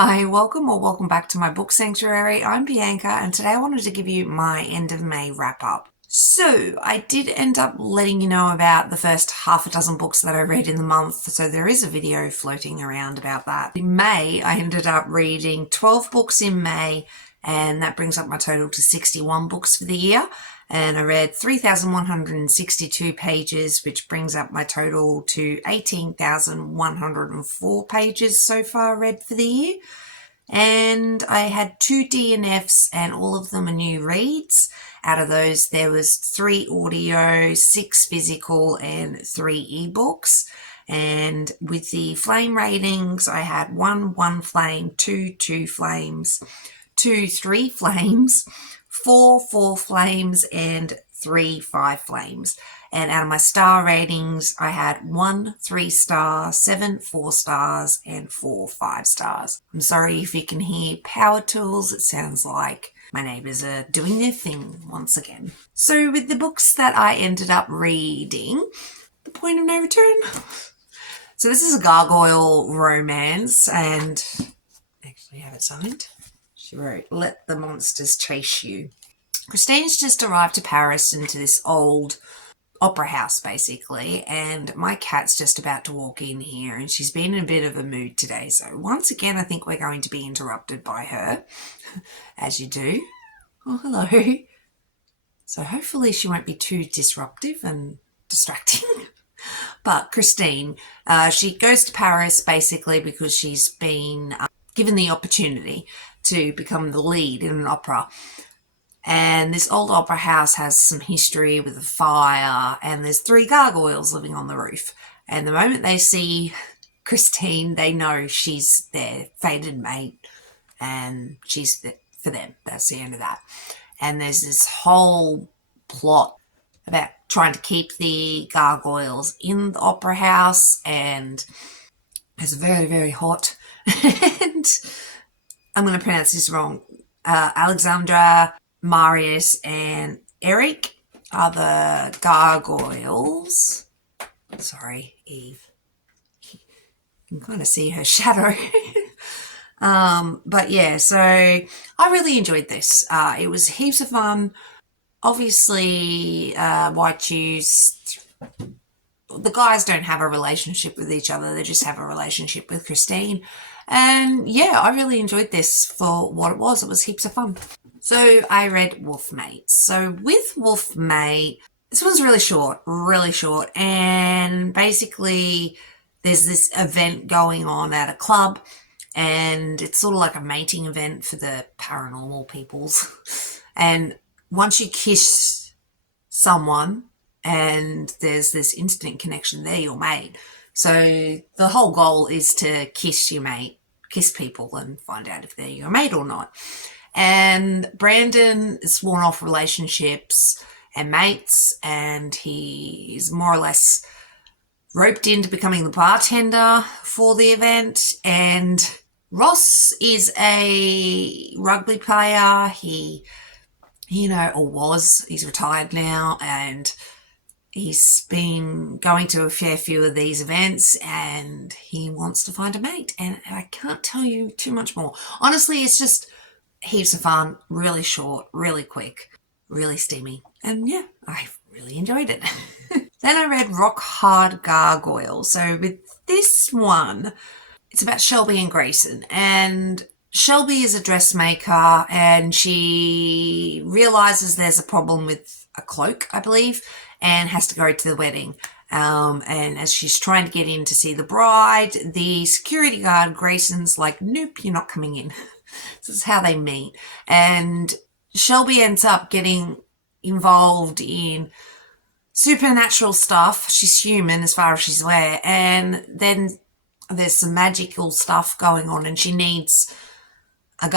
Hi, welcome back to my book sanctuary. I'm Bianca, and today I wanted to give you my end of May wrap up. So, I did end up letting you know about the first half a dozen books that I read in the month, so there is a video floating around about that. In May, I ended up reading 12 books in May, and that brings up my total to 61 books for the year. And I read 3,162 pages, which brings up my total to 18,104 pages so far read for the year. And I had 2 DNFs and all of them are new reads. Out of those, there was 3 audio, 6 physical, and 3 ebooks. And with the flame ratings, I had 1 flame, 2 flames, 2 3 flames, 4 flames, and 3 5 flames. And out of my star ratings, I had 1 3 star, 7 4 stars, and 4 5 stars. I'm sorry if you can hear power tools. It sounds like my neighbours are doing their thing once again. So with the books that I ended up reading, The Point of No Return. So this is a gargoyle romance, and actually I have it signed. She wrote, "Let the monsters chase you." Christine's just arrived to Paris into this old opera house, basically, and my cat's just about to walk in here, and she's been in a bit of a mood today. So once again, I think we're going to be interrupted by her, as you do. Oh, hello. So hopefully she won't be too disruptive and distracting. But Christine, she goes to Paris basically because she's been given the opportunity to become the lead in an opera. And this old opera house has some history with a fire, and there's 3 gargoyles living on the roof. And the moment they see Christine, they know she's their fated mate, and she's for them. That's the end of that. And there's this whole plot about trying to keep the gargoyles in the opera house, and it's very, very hot. And I'm going to pronounce this wrong. Alexandra, Marius, and Eric are the gargoyles. Sorry, Eve. You can kind of see her shadow. But yeah, so I really enjoyed this. It was heaps of fun. Obviously, White Shoes, the guys don't have a relationship with each other. They just have a relationship with Christine. And yeah, I really enjoyed this for what it was. It was heaps of fun. So I read Wolfmate. So with Wolfmate, this one's really short, and basically there's this event going on at a club, and it's sort of like a mating event for the paranormal peoples. And once you kiss someone and there's this instant connection, they're your mate. So the whole goal is to kiss your mate, kiss people and find out if they're your mate or not. And Brandon has sworn off relationships and mates, and he is more or less roped into becoming the bartender for the event. And Ross is a rugby player. He or was, he's retired now, and he's been going to a fair few of these events, and he wants to find a mate. And I can't tell you too much more. Honestly, it's just heaps of fun, really short, really quick, really steamy. And yeah, I really enjoyed it. Then I read Rock Hard Gargoyle. So with this one, it's about Shelby and Grayson. And Shelby is a dressmaker, and she realizes there's a problem with a cloak, I believe, and has to go to the wedding. And as she's trying to get in to see the bride, the security guard, Grayson's like, "Nope, you're not coming in." This is how they meet. And Shelby ends up getting involved in supernatural stuff. She's human as far as she's aware. And then there's some magical stuff going on, and she needs a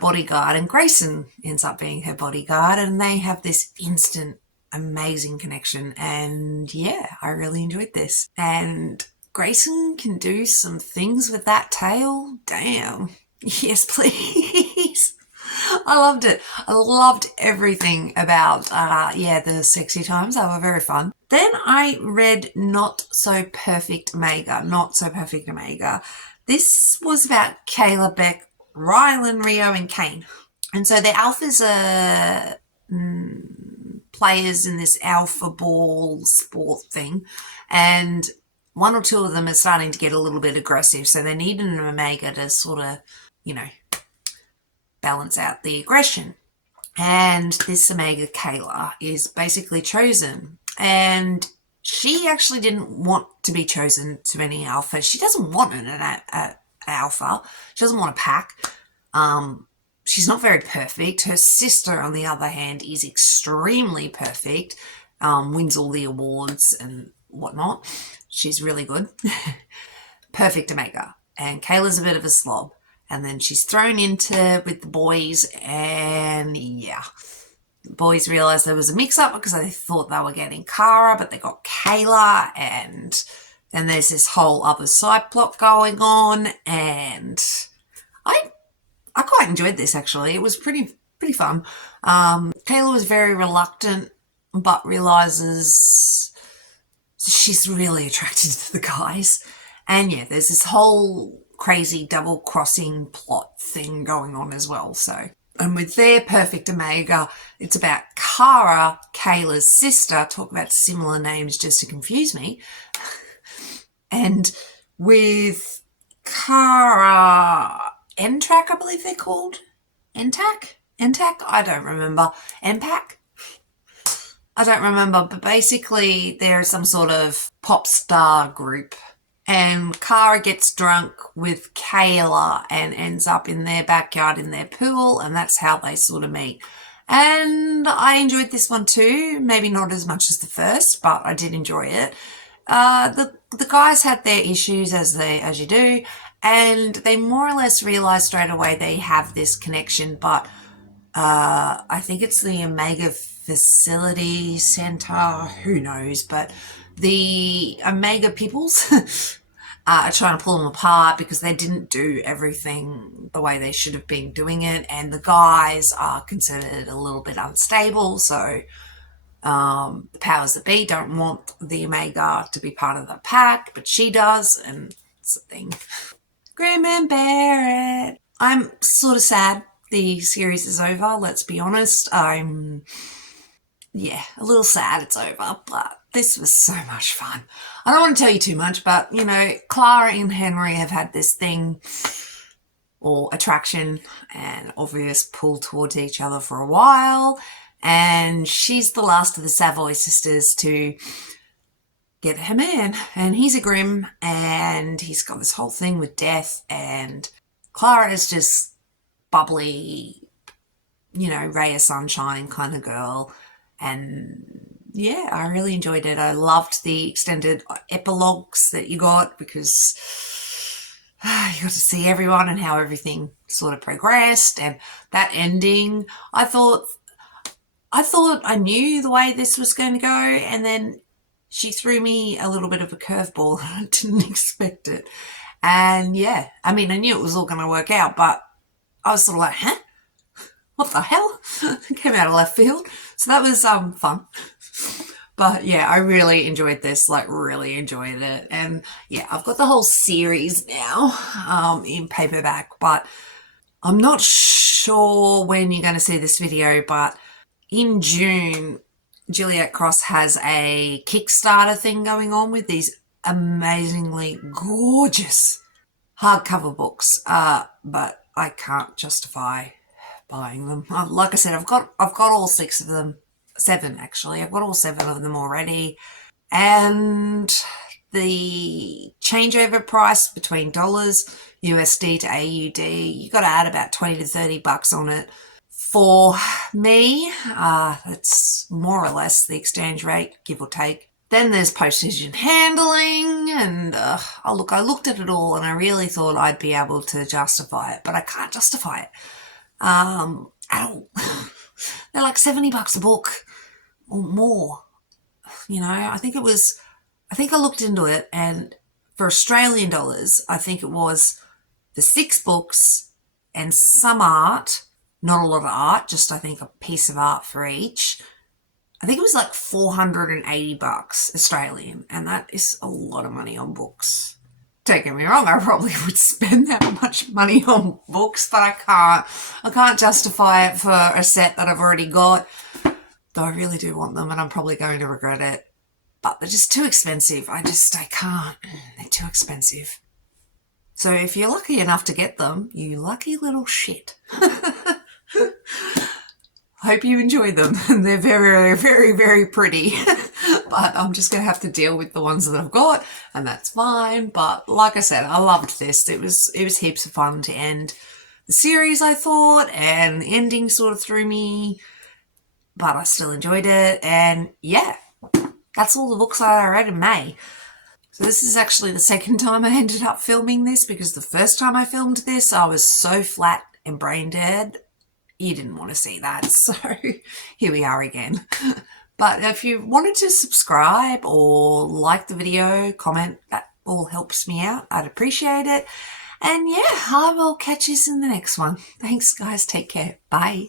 bodyguard, and Grayson ends up being her bodyguard, and they have this instant amazing connection. And yeah, I really enjoyed this. And Grayson can do some things with that tail. Damn. Yes, please. I loved it. I loved everything about, the sexy times. They were very fun. Then I read Not So Perfect Omega. This was about Kayla Rylan, Rio, and Kane. And so the alphas are players in this alpha ball sport thing, and one or two of them are starting to get a little bit aggressive. So they need an omega to sort of, you know, balance out the aggression. And this omega, Kayla, is basically chosen. And she actually didn't want to be chosen to any alpha. She doesn't want an alpha. She doesn't want a pack. She's not very perfect. Her sister, on the other hand, is extremely perfect, wins all the awards and whatnot. She's really good. Perfect omega. And Kayla's a bit of a slob. And then she's thrown into with the boys, and yeah. The boys realised there was a mix-up because they thought they were getting Kara, but they got Kayla, and then there's this whole other side plot going on, and I quite enjoyed this actually. It was pretty fun. Kayla was very reluctant, but realizes she's really attracted to the guys. And yeah, there's this whole crazy double crossing plot thing going on as well. So, and with their perfect omega, it's about Kara, Kayla's sister. Talk about similar names just to confuse me. And with Kara, N-Track, I believe they're called. NTAC? NTAC? I don't remember. NPAC? I don't remember, but basically they're some sort of pop star group. And Kara gets drunk with Kayla and ends up in their backyard in their pool, and that's how they sort of meet. And I enjoyed this one too. Maybe not as much as the first, but I did enjoy it. The guys had their issues as you do, and they more or less realize straight away they have this connection, but I think it's the Omega Facility Center, who knows, but the Omega peoples are trying to pull them apart because they didn't do everything the way they should have been doing it, and the guys are considered a little bit unstable, so the powers that be don't want the Omega to be part of the pack, but she does, and it's a thing. Grim and Barrett. I'm sort of sad the series is over, let's be honest. I'm, yeah, a little sad it's over, but this was so much fun. I don't want to tell you too much, but, you know, Clara and Henry have had this thing or attraction and obvious pull towards each other for a while, and she's the last of the Savoy sisters to get her man, and he's a Grim, and he's got this whole thing with death, and Clara is just bubbly, you know, ray of sunshine kind of girl, and yeah, I really enjoyed it. I loved the extended epilogues that you got because you got to see everyone and how everything sort of progressed, and that ending, I thought I knew the way this was going to go, and then she threw me a little bit of a curveball and I didn't expect it. And yeah, I mean, I knew it was all going to work out, but I was sort of like, huh? What the hell? It came out of left field. So that was fun. But yeah, I really enjoyed this, like really enjoyed it. And yeah, I've got the whole series now in paperback, but I'm not sure when you're going to see this video, but in June, Juliet Cross has a Kickstarter thing going on with these amazingly gorgeous hardcover books, but I can't justify buying them. Like I said, I've got all 6 of them, 7 actually. I've got all 7 of them already, and the changeover price between dollars USD to AUD, you got to add about $20 to $30 on it. For me, that's more or less the exchange rate, give or take. Then there's postage and handling, and I looked at it all, and I really thought I'd be able to justify it, but I can't justify it at all. They're like $70 a book or more. You know, I think I looked into it, and for Australian dollars, I think it was the 6 books and some art. Not a lot of art, just I think a piece of art for each. I think it was like $480 Australian, and that is a lot of money on books. don't get me wrong, I probably would spend that much money on books, but I can't. I can't justify it for a set that I've already got, though I really do want them and I'm probably going to regret it. But they're just too expensive. I can't. They're too expensive. So if you're lucky enough to get them, you lucky little shit. Hope you enjoy them. They're very, very, very pretty. But I'm just going to have to deal with the ones that I've got, and that's fine. But like I said, I loved this. It was heaps of fun to end the series, I thought, and the ending sort of threw me, but I still enjoyed it. And yeah, that's all the books that I read in May. So this is actually the second time I ended up filming this, because the first time I filmed this, I was so flat and brain dead. You didn't want to see that, so here we are again. But if you wanted to subscribe or like the video, comment, that all helps me out. I'd appreciate it. And yeah, I will catch you in the next one. Thanks, guys. Take care. Bye.